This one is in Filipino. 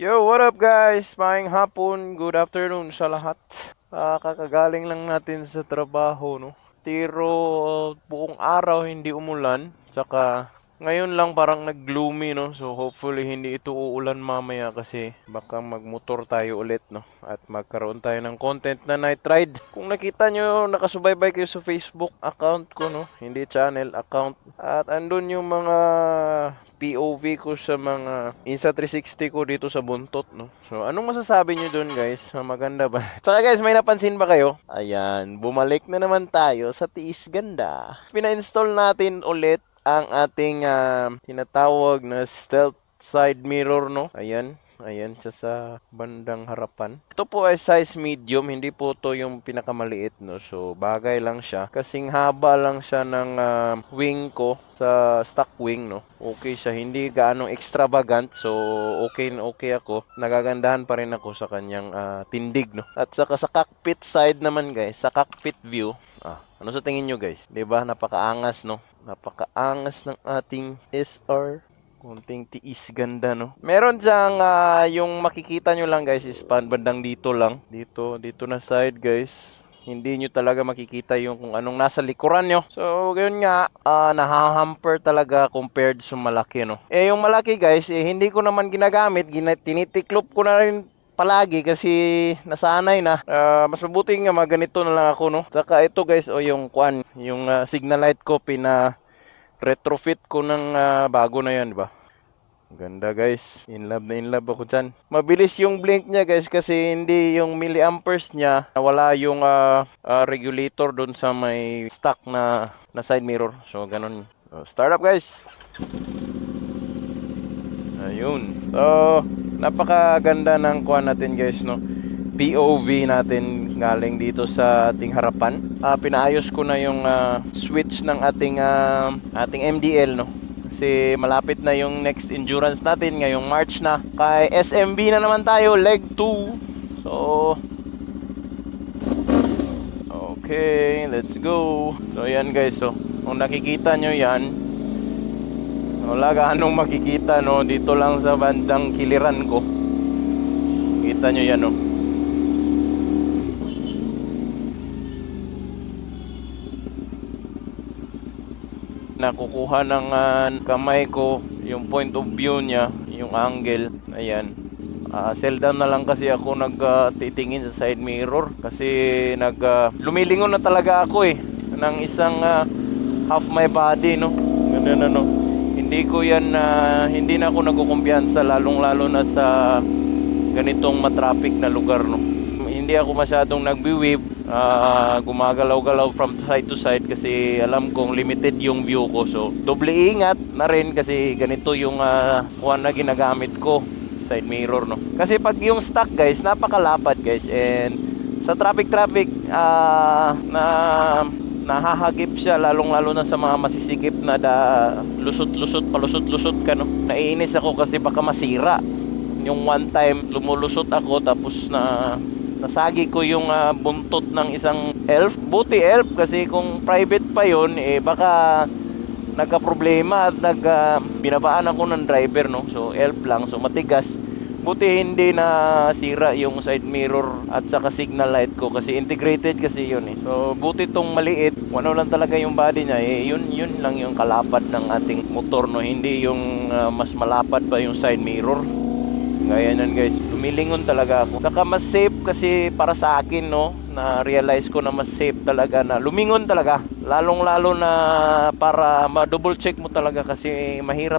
Yo, what up guys? Maayong hapon, good afternoon sa lahat. Kakagaling lang natin sa trabaho, no? Pero buong araw hindi umulan, saka ngayon lang parang nag-gloomy, no? So hopefully hindi ito uulan mamaya kasi baka magmotor tayo ulit, no? At magkaroon tayo ng content na night ride. Kung nakita nyo, nakasubaybay kayo sa Facebook account ko, no? Hindi channel, account. At andun yung mga POV ko sa mga Insta360 ko dito sa Buntot, no? So, anong masasabi nyo dun, guys? Maganda ba? Tsaka, guys, may napansin ba kayo? Ayan, bumalik na naman tayo sa Tiis Ganda. Pina-install natin ulit ang ating tinatawag na stealth side mirror, no? Ayan. Ayan siya sa bandang harapan. Ito po ay size medium, hindi po to yung pinakamaliit, no? So, bagay lang siya. Kasing haba lang siya ng wing ko sa stock wing, no? Okay siya, hindi gaano extravagant. So, okay na okay ako. Nagagandahan pa rin ako sa kanyang tindig, no? At saka sa cockpit side naman, guys, sa cockpit view, ano sa tingin nyo, guys? 'Di ba? Napakaangas, no? Napakaangas ng ating SR. Konting tiis ganda, no? Meron diyang yung makikita nyo lang, guys, is bandang dito lang. Dito na side, guys. Hindi nyo talaga makikita yung kung anong nasa likuran nyo. So, yun nga, nahahamper talaga compared sa malaki, no? Yung malaki, guys, hindi ko naman ginagamit. Tinitiklop ko na rin palagi kasi nasanay na. Mas mabuti nga ganito na lang ako, no? Saka ito, guys, yung yung signal light ko retrofit ko ng bago na yan, di ba? Ganda, guys. In love ako dyan. Mabilis yung blink niya, guys, kasi hindi yung milliamperes niya. Wala yung regulator doon sa may stock na side mirror. So, ganun. Start up, guys. Ayun. So, napakaganda ng kuha natin, guys, no? POV natin galing dito sa ating harapan. Pinaayos ko na yung switch ng ating MDL, no? Kasi malapit na yung next endurance natin ngayong March na. Kay SMB na naman tayo, leg 2. So, okay, let's go. So, yan, guys. So, kung nakikita nyo yan, wala gaanong makikita, no? Dito lang sa bandang kiliran ko. Kita nyo yan, no? Nakukuha ng kamay ko yung point of view niya, yung angle. Ayan. Sell down na lang kasi ako nagtitingin sa side mirror kasi lumilingon na talaga ako ng isang half my body, no. Ganun, no. Hindi ko yan hindi na ako nagkukumpiyansa lalong-lalo na sa ganitong matraffic na lugar, no. Hindi ako masyadong nagbi-weave, gumagalaw-galaw from side to side kasi alam kong limited yung view ko. So, doble ingat na rin kasi ganito yung kuwan na ginagamit ko, side mirror, no. Kasi pag yung stock, guys, napakalapad, guys, and sa traffic na nahahagip siya lalong-lalo na sa mga masisikip na palusot-lusot ka, no. Naiinis ako kasi baka masira. Yung one time lumulusot ako tapos nasagi ko yung buntot ng isang elf. Buti elf kasi kung private pa yun, baka nagka-problema at binabaan ako ng driver, no. So elf lang, so matigas. Buti hindi na sira yung side mirror at saka signal light ko kasi integrated kasi yun. So buti tong maliit, ano lang talaga yung body niya, yun lang yung kalapad ng ating motor, no. Hindi yung mas malapad pa yung side mirror. Gaya nan, guys, lumilingon talaga ako. Saka mas safe kasi para sa akin, no, na realize ko na mas safe talaga na lumingon talaga. Lalong lalo na para ma-double check mo talaga kasi mahirap